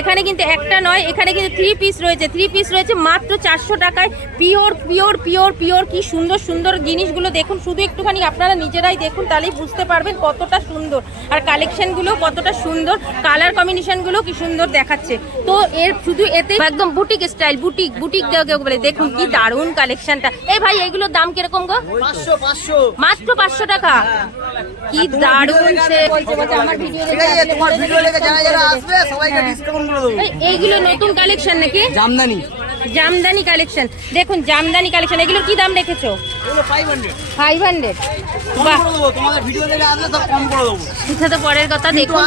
এখানে কিন্তু একটা নয় এখানে কিন্তু থ্রি পিস রয়েছে। থ্রি পিস রয়েছে মাত্র চারশো টাকায়। পিওর পিওর পিওর পিওর কি সুন্দর সুন্দর জিনিসগুলো দেখুন। শুধু একটুখানি আপনারা নিজেরাই দেখুন তাহলেই বুঝতে পারবেন কতটা সুন্দর। আর কালেকশনগুলো কতটা সুন্দর কালার কম্বিনেশনগুলো কি সুন্দর দেখাচ্ছে। তো এর শুধু এতে একদম বুটিক স্টাইল বুটিক বুটিক বলে দেখুন কি দারুণ কালেকশনটা এই ভাই এগুলোর দাম কীরকম গো? মাত্র পাঁচশো টাকা? কি দারুণ সে বলছে বলছে আমার ভিডিও তোমার ভিডিও যারা যারা আসবে সবাইকে ডিসকাউন্ট করে দেবো। এইগুলো নতুন কালেকশন নাকি? জামদানি। জামদানি কালেকশন দেখুন জামদানি কালেকশন এগুলো কি দাম রেখেছো? ফাইভ হান্ড্রেড বাহ। তোমাদের ভিডিও দেখে আসলে সব কম করে দেবো। এটা তো পরের কথা দেখুন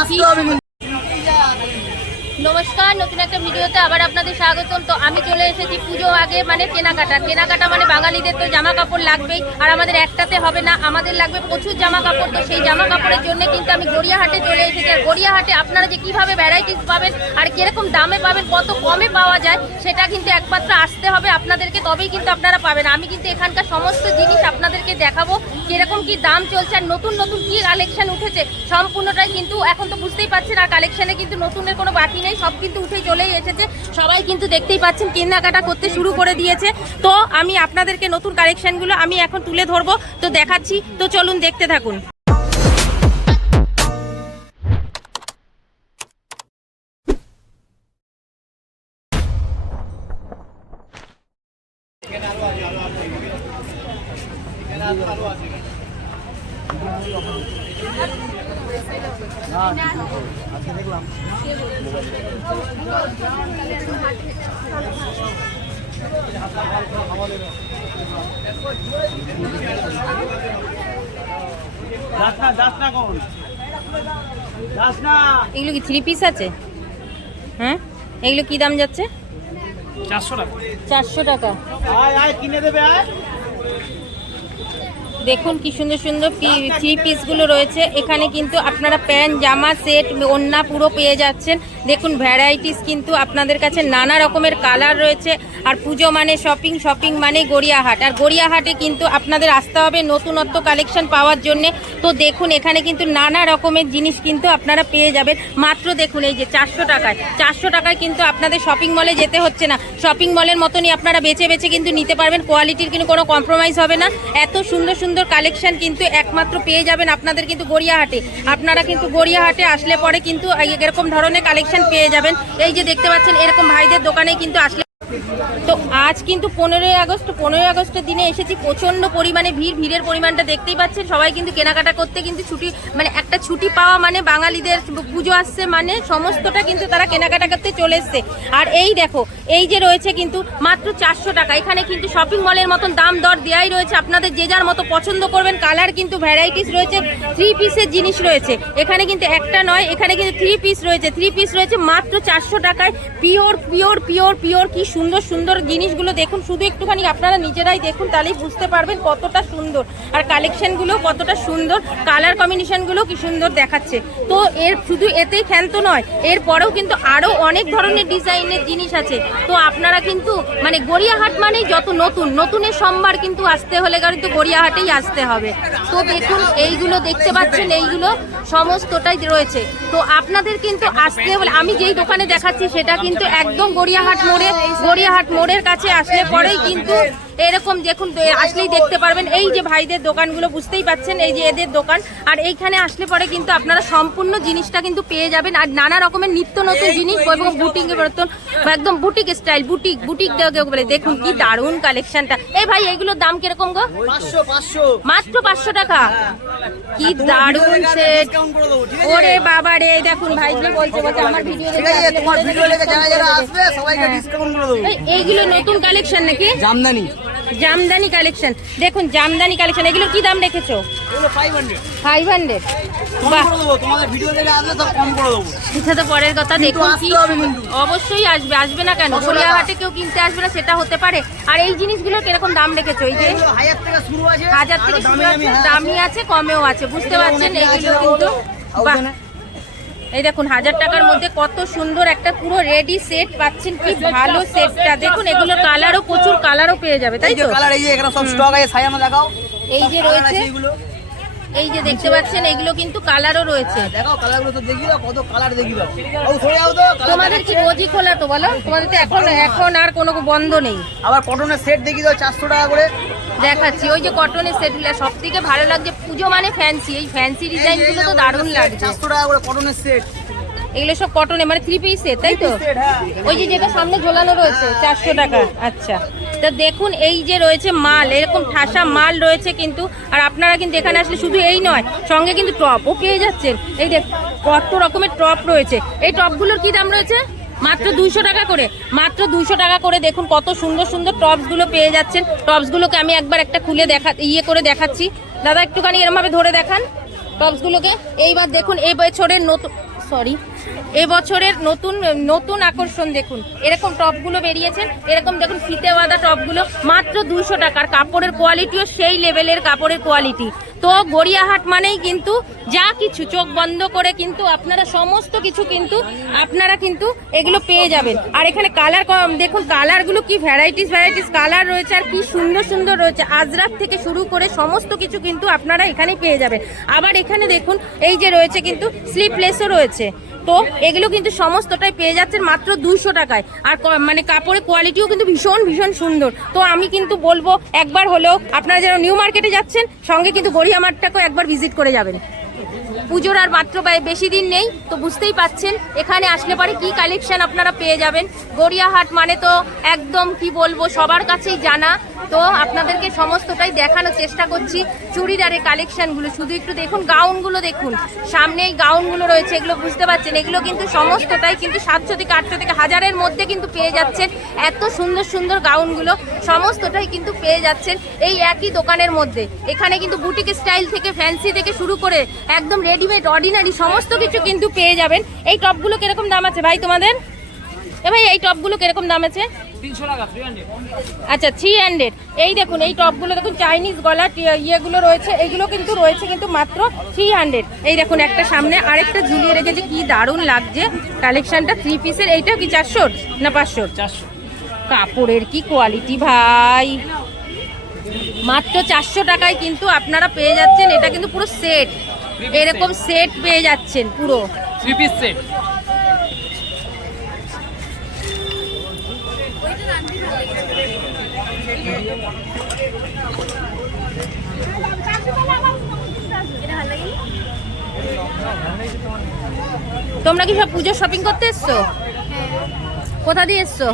নমস্কার, নতুন একটা ভিডিওতে আবার আপনাদের স্বাগতম। তো আমি চলে এসেছি পুজো আগে মানে কেনাকাটা। কেনাকাটা মানে বাঙালিদের তো জামা কাপড় লাগবেই, আর আমাদের একটাতে হবে না। আমাদের লাগবে প্রচুর জামা কাপড় তো সেই জামা কাপড়ের জন্য কিন্তু আমি গড়িয়াহাটে চলে এসেছি। আর গড়িয়াহাটে আপনারা যে কীভাবে ভ্যারাইটিস পাবেন আর কীরকম দামে পাবেন, কত কমে পাওয়া যায়, সেটা কিন্তু একমাত্র আসতে হবে আপনাদেরকে, তবেই কিন্তু আপনারা পাবেন। আমি কিন্তু এখানকার সমস্ত জিনিস আপনাদেরকে দেখাবো, কীরকম কি দাম চলছে আর নতুন নতুন কী কালেকশন উঠেছে, সম্পূর্ণটাই কিন্তু এখন তো বুঝতেই পারছেন, আর কালেকশানে কিন্তু নতুনের কোনো বাকি নেই। সব কিন্তু উঠে চলেই এসেছে। সবাই কিন্তু দেখতেই পাচ্ছেন কেনাকাটা করতে শুরু করে দিয়েছে। তো আমি আপনাদেরকে নতুন কালেকশনগুলো আমি এখন তুলে ধরবো। তো দেখাচ্ছি। তো চলুন দেখতে থাকুন। এগুলো কি থ্রি পিস আছে? হ্যাঁ? এগুলো কি দাম যাচ্ছে? চারশো টাকা। চারশো টাকা। কিনে দেবে আয়। দেখুন কি সুন্দর সুন্দর থ্রি পিসগুলো রয়েছে। এখানে কিন্তু আপনারা প্যান্ট, জামা, সেট, ওন্না পুরো পেয়ে যাচ্ছেন। দেখুন ভ্যারাইটিস কিন্তু আপনাদের কাছে নানা রকমের কালার রয়েছে। আর পুজো মানে শপিং শপিং মানে গড়িয়াহাট। আর গড়িয়াহাটে কিন্তু আপনাদের আসতে হবে নতুনত্ব কালেকশন পাওয়ার জন্য। তো দেখুন, এখানে কিন্তু নানা রকমের জিনিস কিন্তু আপনারা পেয়ে যাবেন। মাত্র দেখুন, এই যে চারশো টাকায়। চারশো টাকায় কিন্তু আপনাদের শপিং মলে যেতে হচ্ছে না। শপিং মলের মতনই আপনারা বেছে বেছে কিন্তু নিতে পারবেন। কোয়ালিটির কিন্তু কোনো কম্প্রোমাইজ হবে না। এত সুন্দর সুন্দর কালেকশন কিন্তু একমাত্র পেয়ে যাবেন আপনাদের কিন্তু গড়িয়াহাটে। আপনারা কিন্তু গড়িয়াহাটে আসলে পরে কিন্তু এরকম ধরনের কালেকশন পেয়ে যাবেন। এই যে দেখতে পাচ্ছেন, এরকম ভাইদের দোকানে কিন্তু আসলে তো আজ কিন্তু পনেরোই আগস্ট, পনেরোই আগস্টের দিনে এসেছি, প্রচণ্ড পরিমাণে ভিড়, ভিড়ের পরিমাণটা দেখতেই পাচ্ছেন। সবাই কিন্তু কেনাকাটা করতে কিন্তু ছুটি মানে একটা ছুটি পাওয়া মানে বাঙালিদের পুজো আসছে মানে সমস্তটা কিন্তু তারা কেনাকাটা করতে চলে এসছে। আর এই দেখো, এই যে রয়েছে কিন্তু মাত্র চারশো টাকা। এখানে কিন্তু শপিং মলের মতন দাম দর দেওয়াই রয়েছে। আপনাদের যে যার মতো পছন্দ করবেন কালার কিন্তু ভ্যারাইটিস রয়েছে থ্রি পিসের জিনিস রয়েছে। এখানে কিন্তু একটা নয়, এখানে কিন্তু থ্রি পিস রয়েছে। থ্রি পিস রয়েছে মাত্র চারশো টাকায়। পিওর পিওর পিওর পিওর কি সুন্দর সুন্দর জিনিসগুলো দেখুন, শুধু একটুখানি আপনারা নিজেরাই দেখুন, তাহলেই বুঝতে পারবেন কতটা সুন্দর। আর কালেকশনগুলো কতটা সুন্দর কালার কম্বিনেশনগুলো কি সুন্দর দেখাচ্ছে। তো এর শুধু এতেই ক্ষান্ত নয়, এরপরেও কিন্তু আরও অনেক ধরনের ডিজাইনের জিনিস আছে। তো আপনারা কিন্তু মানে গড়িয়াহাট মানেই যত নতুন, নতুনের সোমবার কিন্তু আসতে হলে কিন্তু গড়িয়াহাটেই আসতে হবে। তো দেখুন, এইগুলো দেখতে পাচ্ছেন, এইগুলো সমস্তটাই রয়েছে। তো আপনাদের কিন্তু আসতে হলে আমি যেই দোকানে দেখাচ্ছি, সেটা কিন্তু একদম গড়িয়াহাট মোড়ে, গড়িয়াহাট মোড়ের কাছে আসলে পরেই কিন্তু এরকম দেখুন আসলেই দেখতে পারবেন। এই যে ভাইদের দোকানগুলো বুঝতেই পাচ্ছেন এই যে এদের দোকান। আর এইখানে আসলে পরে কিন্তু আপনারা সম্পূর্ণ জিনিসটা কিন্তু পেয়ে যাবেন। আর নানা রকমের নিত্য নতুন জিনিস এবং বুটিং বা একদম বুটিক স্টাইল বুটিক বুটিক বলে। দেখুন কি দারুণ কালেকশনটা এই ভাই এগুলোর দাম কীরকম গো? মাত্র পাঁচশো টাকা? কি দারুণ সেট ওরে বাবা রে দেখুন ভাই বলছে বলছে আমার ভিডিও ঠিক তোমার ভিডিও দেখে যারা যারা আসবে সবাইকে ডিসকাউন্ট করে দেবো। এইগুলো নতুন কালেকশন নাকি? জামদানি। জামদানি কালেকশন দেখুন জামদানি কালেকশন এগুলো কি দাম রেখেছো? ফাইভ হান্ড্রেড তো পরের কথা দেখুন কি। অবশ্যই আসবে আসবে না কেন? গড়িয়াহাটে কেউ কিনতে আসবে না সেটা হতে পারে। আর এই জিনিসগুলো কীরকম দাম রেখেছো? এই যে হাজার থেকে শুরু আছে দামি আছে কমেও আছে বুঝতে পারছেন? এইগুলো কিন্তু এই দেখুন হাজার টাকার মধ্যে কত সুন্দর একটা পুরো রেডি সেট পাচ্ছেন। কি ভালো সেটটা দেখুন এগুলো কালারও প্রচুর কালারও পেয়ে যাবে তাই এই যে তো? কালার এই যে এখানে সব স্টক আছে সাজানো দেখাও। এই যে রয়েছে। এগুলো এই যে দেখতে পাচ্ছেন এগুলো কিন্তু কালারও রয়েছে। দেখো কালারগুলো তো দেখি কত কালার দেখি ও সরে যাও তো তোমাদের কি রোজই খোলা তো বলো? তোমাদের তো এখন এখন আর কোনো বন্ধ নেই। আবার কটনের সেট দেখি দাও চারশো টাকা করে। দেখাচ্ছি ওই যে কটনের সেটগুলো সব থেকে ভালো লাগছে পুজো মানে ফ্যান্সি এই ফ্যান্সি ডিজাইনগুলো তো দারুণ লাগছে। চারশো টাকা করে কটনের সেট এগুলো সব কটনে মানে থ্রি পিসের তাই তো? হ্যাঁ। ওই যে যেটা সামনে ঝোলানো রয়েছে চারশো টাকা আচ্ছা। তা দেখুন, এই যে রয়েছে মাল, এরকম ঠাসা মাল রয়েছে কিন্তু, আর আপনারা কিন্তু এখানে আসলে শুধু এই নয়, সঙ্গে কিন্তু টপও পেয়ে যাচ্ছেন। এই দেখ, কত রকমের টপ রয়েছে। এই টপগুলোর কি দাম রয়েছে? মাত্র দুইশো টাকা করে। মাত্র দুইশো টাকা করে দেখুন কত সুন্দর সুন্দর টপসগুলো পেয়ে যাচ্ছেন। টপসগুলোকে আমি একবার একটা খুলে দেখা ইয়ে করে দেখাচ্ছি। দাদা, একটুখানি এরমভাবে ধরে দেখান টপসগুলোকে। এইবার দেখুন, এই বছরের নতুন, সরি এবছরের নতুন নতুন আকর্ষণ দেখুন। এরকম টপগুলো বেরিয়েছে, এরকম দেখুন ফিতে বাঁধা টপগুলো, মাত্র দুশো টাকার কাপড়ের কোয়ালিটিও সেই লেভেলের কাপড়ের কোয়ালিটি তো গড়িয়াহাট মানেই কিন্তু যা কিছু, চোখ বন্ধ করে কিন্তু আপনারা সমস্ত কিছু কিন্তু আপনারা কিন্তু এগুলো পেয়ে যাবেন। আর এখানে কালার দেখুন কালারগুলো কি ভ্যারাইটিস ভ্যারাইটিস কালার রয়েছে আর কি সুন্দর সুন্দর রয়েছে। আজরাত থেকে শুরু করে সমস্ত কিছু কিন্তু আপনারা এখানেই পেয়ে যাবেন। আবার এখানে দেখুন, এই যে রয়েছে কিন্তু স্লিপলেসও রয়েছে। তো এগুলো কিন্তু সমস্তটাই পেয়ে যাচ্ছেন মাত্র দুশো টাকায়। আর মানে কাপড়ের কোয়ালিটিও কিন্তু ভীষণ ভীষণ সুন্দর। তো আমি কিন্তু বলব, একবার হলেও আপনারা যারা নিউ মার্কেটে যাচ্ছেন, সঙ্গে কিন্তু গড়িয়া মাঠটাকেও একবার ভিজিট করে যাবেন। পুজোর আর মাত্র বেশি দিন নেই, তো বুঝতেই পাচ্ছেন এখানে আসলে পরে কি কালেকশন আপনারা পেয়ে যাবেন। গড়িয়াহাট মানে তো একদম কি বলব, সবার কাছেই জানা। তো আপনাদেরকে সমস্তটাই দেখানোর চেষ্টা করছি, চুড়িদারের কালেকশনগুলো শুধু একটু দেখুন, গাউনগুলো দেখুন। সামনে এই গাউনগুলো রয়েছে, এগুলো বুঝতে পারছেন। এগুলো কিন্তু সমস্তটাই কিন্তু সাতশো থেকে আটশো থেকে হাজারের মধ্যে কিন্তু পেয়ে যাচ্ছেন। এত সুন্দর সুন্দর গাউনগুলো সমস্তটাই কিন্তু পেয়ে যাচ্ছেন এই একই দোকানের মধ্যে। এখানে কিন্তু বুটিক স্টাইল থেকে ফ্যান্সি থেকে শুরু করে একদম রেডিমেড অর্ডিনারি সমস্ত কিছু কিন্তু পেয়ে যাবেন। এই টপগুলো কীরকম দাম আছে ভাই তোমাদের? এ ভাই এই টপগুলো কীরকম দাম আছে? আচ্ছা থ্রি হান্ড্রেড এই দেখুন এই টপগুলো দেখুন চাইনিজ গলা ইয়েগুলো রয়েছে এইগুলো কিন্তু রয়েছে কিন্তু মাত্র থ্রি হান্ড্রেড এই দেখুন একটা সামনে আরেকটা ঝুলিয়ে রেখেছে কি দারুণ লাগছে কালেকশনটা থ্রি পিসের এইটা কি চারশোর না পাঁচশোর চারশো। কাপড়ের কি কোয়ালিটি ভাই? মাত্র চারশো টাকায় কিন্তু আপনারা পেয়ে যাচ্ছেন এটা কিন্তু পুরো সেট এরকম সেট পেয়ে যাচ্ছেন পুরো। থ্রি পিস সেট তোমরা কি সব পুজোর শপিং করতে এসছো? কোথা দিয়ে এসছো?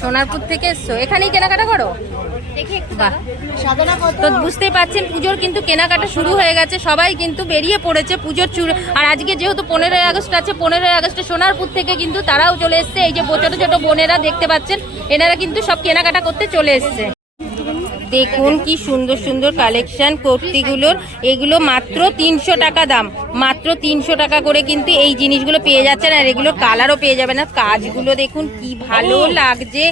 সোনারপুর থেকে এসছো। এখানেই কেনাকাটা করো? বাহ। তো বুঝতেই পাচ্ছেন পুজোর কিন্তু কেনাকাটা শুরু হয়ে গেছে সবাই কিন্তু বেরিয়ে পড়েছে পুজোর চুর। আর আজকে যেহেতু পনেরোই আগস্ট আছে পনেরোই আগস্টে সোনারপুর থেকে কিন্তু তারাও চলে এসছে এই যে ছোট ছোট বোনেরা দেখতে পাচ্ছেন এনারা কিন্তু সব কেনাকাটা করতে চলে এসছে। দেখুন কি সুন্দর সুন্দর কালেকশন কুর্তিগুলোর। এগুলো মাত্র তিনশো টাকা দাম। মাত্র তিনশো টাকা করে কিন্তু এই জিনিসগুলো পেয়ে যাচ্ছেন আর এগুলো কালারও পেয়ে যাবেন। আর কাজগুলো দেখুন কি ভালো লাগছে।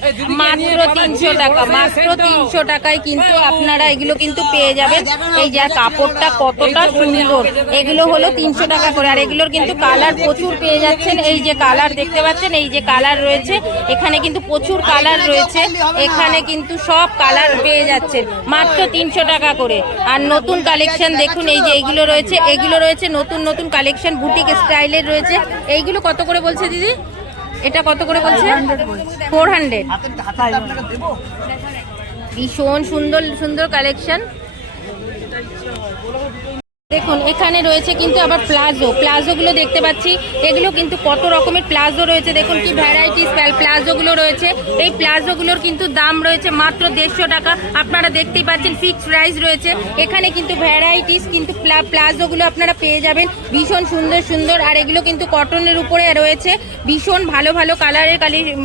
মাত্র তিনশো টাকা মাত্র তিনশো টাকায় কিন্তু আপনারা এগুলো কিন্তু পেয়ে যাবেন। এই যে কাপড়টা কতটা সুন্দর। এগুলো হলো তিনশো টাকা করে। আর এগুলোর কিন্তু কালার প্রচুর পেয়ে যাচ্ছেন। এই যে কালার দেখতে পাচ্ছেন এই যে কালার রয়েছে। এখানে কিন্তু প্রচুর কালার রয়েছে। এখানে কিন্তু সব কালার পেয়ে যাচ্ছেন মাত্র তিনশো টাকা করে। আর নতুন কালেকশন দেখুন, এই যে এইগুলো রয়েছে, এগুলো রয়েছে নতুন নতুন কালেকশন বুটিক স্টাইলের রয়েছে। এইগুলো কত করে বলছে দিদি? এটা কত করে বলছে? ফোর হান্ড্রেড ভীষণ সুন্দর সুন্দর কালেকশন দেখুন, এখানে রয়েছে কিন্তু আবার প্লাজো। প্লাজোগুলো দেখতে পাচ্ছি। এগুলো কিন্তু কত রকমের প্লাজো রয়েছে। দেখুন কি ভ্যারাইটিস প্লাজোগুলো রয়েছে। এই প্লাজোগুলোর কিন্তু দাম রয়েছে মাত্র দেড়শো টাকা। আপনারা দেখতেই পাচ্ছেন ফিক্সড প্রাইস রয়েছে। এখানে কিন্তু ভ্যারাইটিস কিন্তু প্লা- প্লাজোগুলো আপনারা পেয়ে যাবেন। ভীষণ সুন্দর সুন্দর। আর এগুলো কিন্তু কটনের উপরে রয়েছে। ভীষণ ভালো ভালো কালারের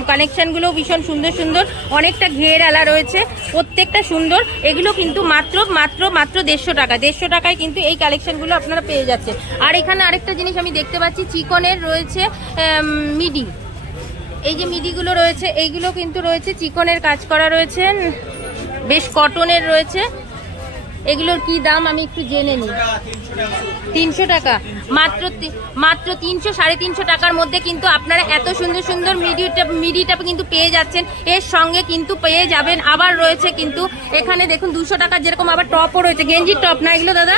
কালেকশনগুলো ভীষণ সুন্দর সুন্দর। অনেকটা ঘের আলা রয়েছে। প্রত্যেকটা সুন্দর। এগুলো কিন্তু মাত্র মাত্র মাত্র দেড়শো টাকা। দেড়শো টাকায় কিন্তু এই কালেকশনগুলো আপনারা পেয়ে যাচ্ছেন। আর এখানে আরেকটা জিনিস আমি দেখতে পাচ্ছি, চিকনের রয়েছে মিডি। এই যে মিডিগুলো রয়েছে, এইগুলো কিন্তু রয়েছে, চিকনের কাজ করা রয়েছে, বেশ কটনের রয়েছে। এগুলোর কি দাম আমি একটু জেনে নিই। তিনশো টাকা। মাত্র মাত্র তিনশো, সাড়ে তিনশো টাকার মধ্যে কিন্তু আপনারা এত সুন্দর সুন্দর মিডিটা মিডিটা কিন্তু পেয়ে যাচ্ছেন। এর সঙ্গে কিন্তু পেয়ে যাবেন। আবার রয়েছে কিন্তু, এখানে দেখুন দুশো টাকার যেরকম আবার টপও রয়েছে। গেঞ্জির টপ না এগুলো, দাদা?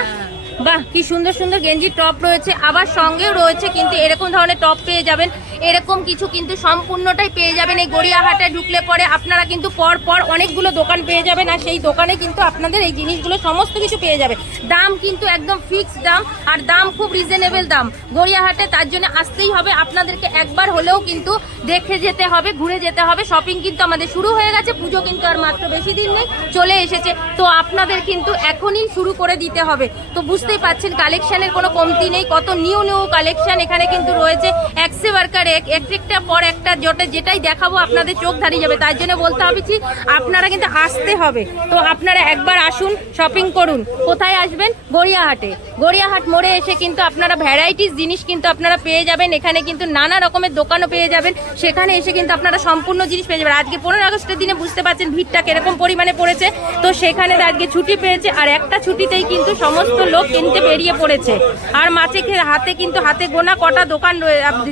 বাহ, কি সুন্দর সুন্দর গেঞ্জির টপ রয়েছে, আবার সঙ্গেও রয়েছে কিন্তু এরকম ধরনের টপ পেয়ে যাবেন। এরকম কিছু কিন্তু সম্পূর্ণটাই পেয়ে যাবেন। এই গড়িয়াহাটায় ঢুকলে পরে আপনারা কিন্তু পর পর অনেকগুলো দোকান পেয়ে যাবেন আর সেই দোকানে কিন্তু আপনাদের এই জিনিসগুলো সমস্ত কিছু পেয়ে যাবে। দাম কিন্তু একদম ফিক্সড দাম আর দাম খুব রিজনেবল দাম। গড়িয়াহাটে তার জন্য আসতেই হবে। আপনাদেরকে একবার হলেও কিন্তু দেখে যেতে হবে, ঘুরে যেতে হবে। শপিং কিন্তু আমাদের শুরু হয়ে গেছে। পুজো কিন্তু আর মাত্র বেশি দিন নেই, চলে এসেছে। তো আপনাদের কিন্তু এখনই শুরু করে দিতে হবে। তো বুঝতেই পাচ্ছেন কালেকশনের কোনো কমতি নেই। কত নিউ নিউ কালেকশন এখানে কিন্তু রয়েছে। একসে বার্কার এক একটা পর একটা যেটা যেটাই দেখাবো আপনাদের চোখ ধারিয়ে যাবে। তার জন্য বলতে হবে কি, আপনারা কিন্তু আসতে হবে। তো আপনারা একবার আসুন শপিং করুন। কোথায় আসবেন? গড়িয়াহাটে। গড়িয়াহাট মোড়ে এসে কিন্তু আপনারা ভ্যারাইটিস জিনিস কিন্তু আপনারা পেয়ে যাবেন। এখানে কিন্তু নানা রকমের দোকানও পেয়ে যাবেন। সেখানে এসে কিন্তু আপনারা সম্পূর্ণ জিনিস পেয়ে যাবেন। আজকে পনেরো আগস্টের দিনে বুঝতে পারছেন ভিড়টা কীরকম পরিমাণে পড়েছে। তো সেখানে আজকে ছুটি পেয়েছে। আর একটা ছুটিতেই কিন্তু সমস্ত লোক কিনতে বেরিয়ে পড়েছে। আর মাছে হাতে কিন্তু হাতে গোনা কটা দোকান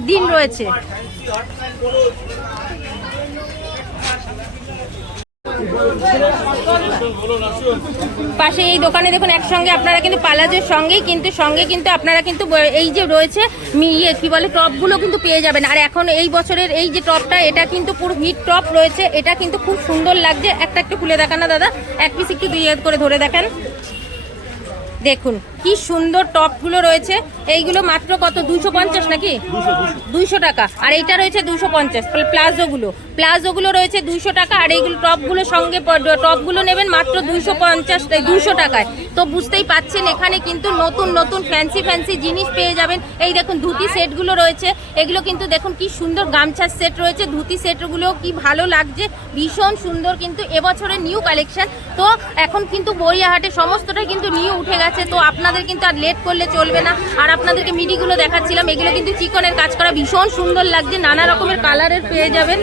দিন রয়েছে। পাশে এই দোকানে দেখুন, একসঙ্গে আপনারা কিন্তু পালাজের সঙ্গেই কিন্তু, সঙ্গে কিন্তু আপনারা কিন্তু এই যে রয়েছে ইয়ে কি বলে, টপগুলো কিন্তু পেয়ে যাবেন। আর এখন এই বছরের এই যে টপটা, এটা কিন্তু পুরো হিট টপ রয়েছে। এটা কিন্তু খুব সুন্দর লাগছে। একটা একটু খুলে দেখান না, দাদা? এক পিস একটু হাত করে ধরে দেখেন। দেখুন। কি সুন্দর টপগুলো রয়েছে। এইগুলো মাত্র কত? দুশো পঞ্চাশ নাকি? দুইশো টাকা। আর এইটা রয়েছে দুশো পঞ্চাশ, প্লাজোগুলো। প্লাজোগুলো রয়েছে দুইশো টাকা, আর এইগুলো টপগুলো সঙ্গে টপগুলো নেবেন মাত্র দুইশো পঞ্চাশ দুশো টাকায়। তো বুঝতেই পাচ্ছেন, এখানে কিন্তু নতুন নতুন ফ্যান্সি ফ্যান্সি জিনিস পেয়ে যাবেন। এই দেখুন ধুতি সেটগুলো রয়েছে। এগুলো কিন্তু দেখুন কি সুন্দর গামছার সেট রয়েছে। ধুতি সেটগুলো কি ভালো লাগছে। ভীষণ সুন্দর কিন্তু এবছরের নিউ কালেকশন। তো এখন কিন্তু বড়িয়াহাটে সমস্তটাই কিন্তু নিউ উঠে গেছে। তো আপনাদের কিন্তু আর লেট করলে চলবে না। আর আপনাদেরকে মিডিগুলো দেখাচ্ছিলাম এগুলো কিন্তু চিকনের কাজ করা ভীষণ সুন্দর লাগছে নানা রকমের কালারের পেয়ে যাবেন।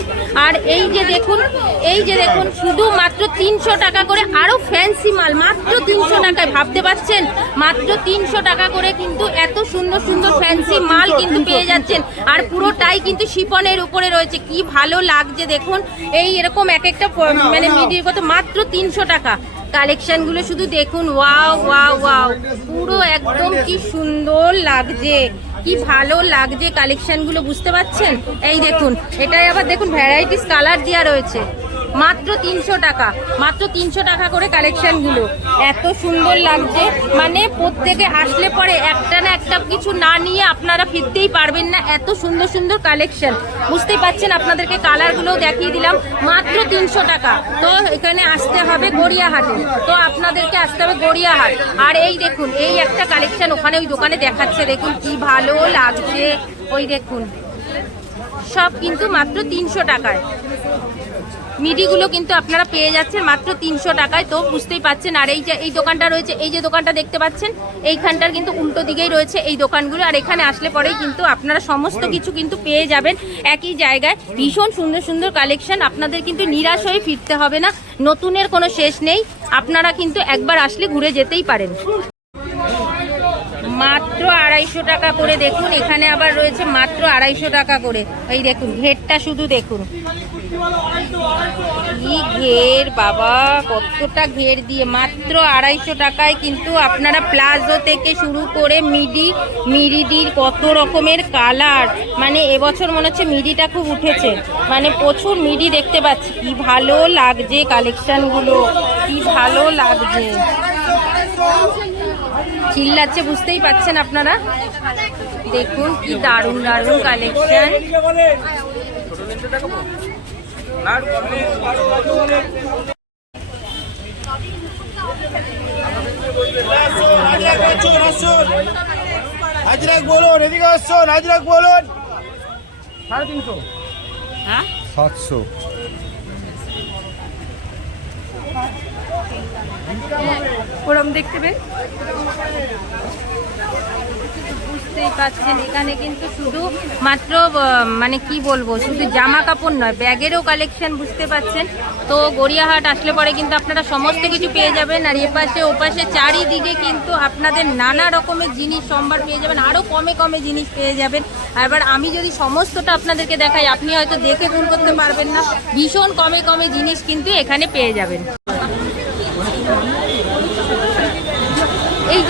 আর এই যে দেখুন এই যে দেখুন শুধু মাত্র তিনশো টাকা করে আরও ফ্যান্সি মাল মাত্র তিনশো টাকায় ভাবতে পারছেন? মাত্র তিনশো টাকা করে কিন্তু এত সুন্দর সুন্দর ফ্যান্সি মাল কিন্তু পেয়ে যাচ্ছেন। আর পুরোটাই কিন্তু শিপনের উপরে রয়েছে কি ভালো লাগছে দেখুন। এই এরকম এক একটা মানে মিডির কত মাত্র তিনশো টাকা। কালেকশনগুলো শুধু দেখুন, ওয়াও ওয়াও ওয়াও। পুরো একদম কি সুন্দর লাগছে, কি ভালো লাগছে কালেকশনগুলো, বুঝতে পারছেন? এই দেখুন, এটাই আবার দেখুন ভ্যারাইটিস কালার দেওয়া রয়েছে। মাত্র তিনশো টাকা, মাত্র তিনশো টাকা করে কালেকশানগুলো এত সুন্দর লাগছে। মানে প্রত্যেকে আসলে পরে একটা না একটা কিছু না নিয়ে আপনারা ফিরতেই পারবেন না। এত সুন্দর সুন্দর কালেকশন বুঝতেই পাচ্ছেন, আপনাদেরকে কালারগুলো দেখিয়ে দিলাম। মাত্র তিনশো টাকা। তো এখানে আসতে হবে গড়িয়াহাটে। তো আপনাদেরকে আসতে হবে গড়িয়াহাট। আর এই দেখুন, এই একটা কালেকশন ওখানে ওই দোকানে দেখাচ্ছে। দেখুন কি ভালো লাগছে। ওই দেখুন। সব কিন্তু মাত্র তিনশো টাকায়। মিডিগুলো কিন্তু আপনারা পেয়ে যাচ্ছেন মাত্র তিনশো টাকায়। তো বুঝতেই পাচ্ছেন, আর এই যে, এই দোকানটা রয়েছে, এই যে দোকানটা দেখতে পাচ্ছেন, এইখানটার কিন্তু উল্টো দিকেই রয়েছে এই দোকানগুলো, আর এখানে আসলে পরেই কিন্তু আপনারা সমস্ত কিছু কিন্তু পেয়ে যাবেন একই জায়গায়। ভীষণ সুন্দর সুন্দর কালেকশন, আপনাদের কিন্তু নিরাশ হয়ে ফিরতে হবে না, নতুনের কোনো শেষ নেই, আপনারা কিন্তু একবার আসলে ঘুরে যেতেই পারেন। মাত্র আড়াইশো টাকা করে দেখুন, এখানে আবার রয়েছে মাত্র আড়াইশো টাকা করে। এই দেখুন, ঘেরটা শুধু দেখুন। কি ঘের, বাবা, কতটা ঘের দিয়ে। মাত্র আড়াইশো টাকায় কিন্তু আপনারা প্লাজো থেকে শুরু করে মিডি মিডির কত রকমের কালার। মানে এবছর মনে হচ্ছে মিডিটা খুব উঠেছে। মানে প্রচুর মিডি দেখতে পাচ্ছি। কি ভালো লাগছে কালেকশনগুলো। কি ভালো লাগছে। চিল্লাচ্ছে বুঝতেই পাচ্ছেন আপনারা? দেখুন কি দারুণ দারুণ কালেকশন হাজরাক বলুন এদিকে আসুন হাজরাক বলুন। সাড়ে তিনশো। সাতশো। ওরম দেখতে পেয়ে? বুঝতেই পাচ্ছেন এখানে কিন্তু শুধু মাত্র মানে কি বলব, শুধু জামা কাপড় নয়, ব্যাগেরও কালেকশন বুঝতে পাচ্ছেন তো গড়িয়াহাট আসলে পরে কিন্তু আপনারা সমস্ত কিছু পেয়ে যাবেন, আর এপাশে, ওপাশে চারিদিকে কিন্তু আপনাদের নানা রকমের জিনিস সম্ভার পেয়ে যাবেন আরও কমে কমে জিনিস পেয়ে যাবেন। এবার আমি যদি সমস্তটা আপনাদেরকে দেখাই, আপনি হয়তো দেখে গুণ করতে পারবেন না, ভীষণ কমে কমে জিনিস কিন্তু এখানে পেয়ে যাবেন।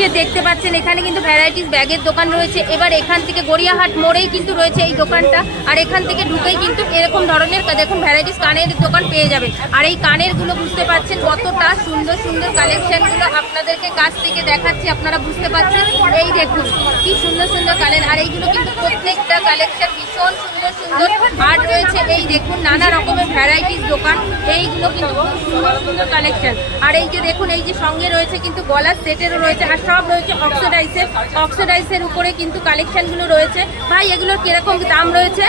যে দেখতে পাচ্ছেন, এখানে কিন্তু ভ্যারাইটিস ব্যাগের দোকান রয়েছে। এবার এখান থেকে গড়িয়াহাট মোড়েই কিন্তু রয়েছে এই দোকানটা। আর এখান থেকে ঢুকেই কিন্তু এরকম ধরনের, দেখুন ভ্যারাইটিস কানের দোকান পেয়ে যাবেন। আর এই কানেরগুলো বুঝতে পাচ্ছেন কতটা সুন্দর সুন্দর কালেকশনগুলো আপনাদেরকে কাছ থেকে দেখাচ্ছি, আপনারা বুঝতে পাচ্ছেন। এই দেখুন, কি সুন্দর সুন্দর কানের, আর এইগুলো কিন্তু প্রত্যেকটা কালেকশন ভীষণ সুন্দর সুন্দর আর রয়েছে। এই দেখুন, নানা রকমের ভ্যারাইটিস দোকান। এইগুলো কিন্তু খুব সুন্দর সুন্দর কালেকশন আর এই যে দেখুন, এই যে সঙ্গে রয়েছে কিন্তু গলার সেটেরও রয়েছে, আর সব রয়েছে অক্সোডাইসের অক্সোডাইসের উপরে কিন্তু কালেকশনগুলো রয়েছে। ভাই, এগুলোর কীরকম দাম রয়েছে?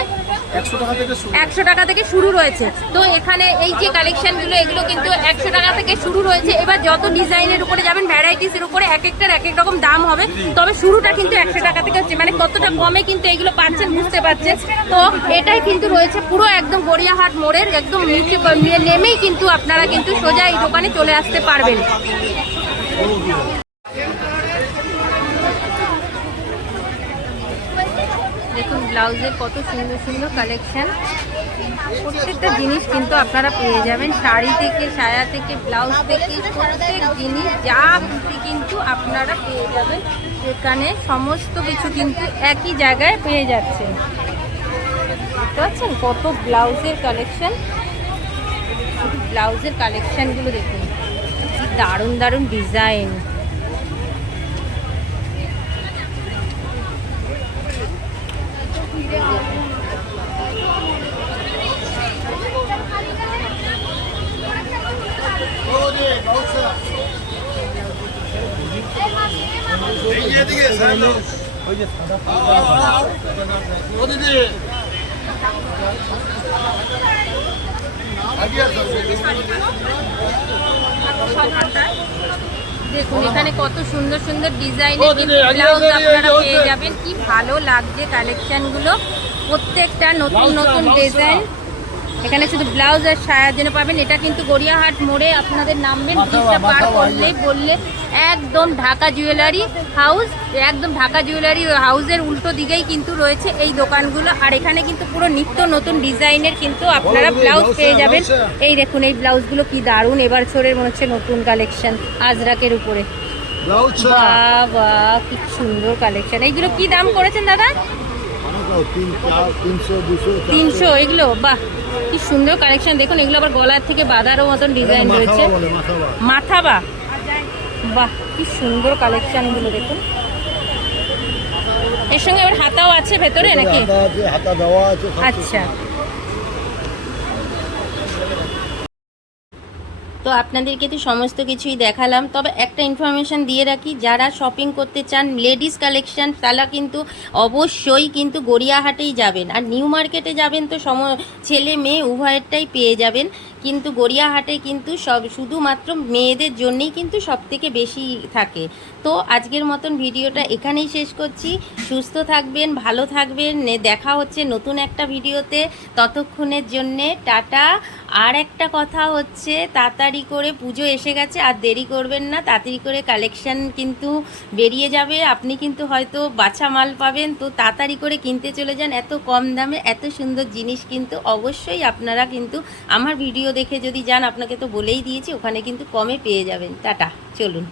একশো টাকা থেকে শুরু। রয়েছে। তো এখানে এই যে কালেকশনগুলো এগুলো কিন্তু একশো টাকা থেকে শুরু রয়েছে। এবার যত ডিজাইনের উপরে যাবেন ভ্যারাইটিসের উপরে এক একটার এক এক রকম দাম হবে। তবে শুরুটা কিন্তু একশো টাকা থেকে হচ্ছে মানে কতটা কমে কিন্তু এগুলো পাচ্ছেন বুঝতে পারছেন। তো এটাই কিন্তু রয়েছে পুরো একদম গড়িয়াহাট মোড়ের একদম নিচে নেমেই কিন্তু আপনারা কিন্তু সোজা এই দোকানে চলে আসতে পারবেন। দেখুন, ব্লাউজের কত সুন্দর সুন্দর কালেকশান প্রত্যেকটা জিনিস কিন্তু আপনারা পেয়ে যাবেন। শাড়ি থেকে, সায়া থেকে, ব্লাউজ থেকে, প্রত্যেক জিনিস, যা খুশি কিন্তু আপনারা পেয়ে যাবেন। এখানে সমস্ত কিছু কিন্তু একই জায়গায় পেয়ে যাচ্ছে বুঝতে পারছেন কত ব্লাউজের কালেকশান ব্লাউজের কালেকশানগুলো দেখুন। দারুণ দারুণ ডিজাইন দেখুন এখানে কত সুন্দর সুন্দর ডিজাইনের কিন্তু ব্লাউজ আপনারা পেয়ে যাবেন। কি ভালো লাগছে কালেকশনগুলো প্রত্যেকটা নতুন নতুন ডিজাইন এখানে শুধু ব্লাউজ আর সায়ার জন্য পাবেন এটা কিন্তু গড়িয়াহাট মোড়ে আপনাদের নামবেন ব্রিজটা পার করলেই বললে একদম ঢাকা জুয়েলারি হাউস একদম ঢাকা জুয়েলারি হাউসের উল্টো দিকেই কিন্তু রয়েছে এই দোকানগুলো। আর এখানে কিন্তু পুরো নিত্য নতুন ডিজাইনের কিন্তু আপনারা ব্লাউজ পেয়ে যাবেন। এই দেখুন এই ব্লাউজগুলো কি দারুণ। এবার ছোরের মনে হচ্ছে নতুন কালেকশন আজরাকের উপরে। বাহ কি সুন্দর কালেকশন এইগুলো কি দাম করেছেন দাদা? তিনশো এগুলো বাহ কি সুন্দর কালেকশন দেখুন এগুলো আবার গলার থেকে বাঁধারও মতন ডিজাইন রয়েছে। মাথা বা বাহ কি সুন্দর কালেকশনগুলো দেখুন। এর সঙ্গে আবার হাতাও আছে ভেতরে নাকি? আচ্ছা। তো আপনাদেরকে তো সমস্ত কিছুই দেখালাম। তবে একটা ইনফরমেশন দিয়ে রাখি, যারা শপিং করতে চান লেডিস কালেকশান তারা কিন্তু অবশ্যই কিন্তু গড়িয়াহাটেই যাবেন। আর নিউ মার্কেটে যাবেন তো সম, ছেলে মেয়ে উভয়েরটাই পেয়ে যাবেন। কিন্তু গড়িয়াহাটে কিন্তু সব, শুধুমাত্র মেয়েদের জন্যই কিন্তু সব থেকে বেশি থাকে। তো আজকের মতন ভিডিওটা এখানেই শেষ করছি। সুস্থ থাকবেন, ভালো থাকবেন। দেখা হচ্ছে নতুন একটা ভিডিওতে। ততক্ষণের জন্যে টাটা। আর একটা কথা হচ্ছে, তাড়াতাড়ি করে পুজো এসে গেছে, আর দেরি করবেন না, তাড়াতাড়ি করে কালেকশন কিন্তু বেরিয়ে যাবে। আপনি কিন্তু হয়তো বাছা মাল পাবেন, তো তাড়াতাড়ি করে কিনতে চলে যান। এত কম দামে এত সুন্দর জিনিস কিন্তু অবশ্যই আপনারা কিন্তু আমার ভিডিও দেখে যদি যান, আপনাকে তো বলেই দিয়েছি, ওখানে কিন্তু কমে পেয়ে যাবেন। টাটা, চলুন।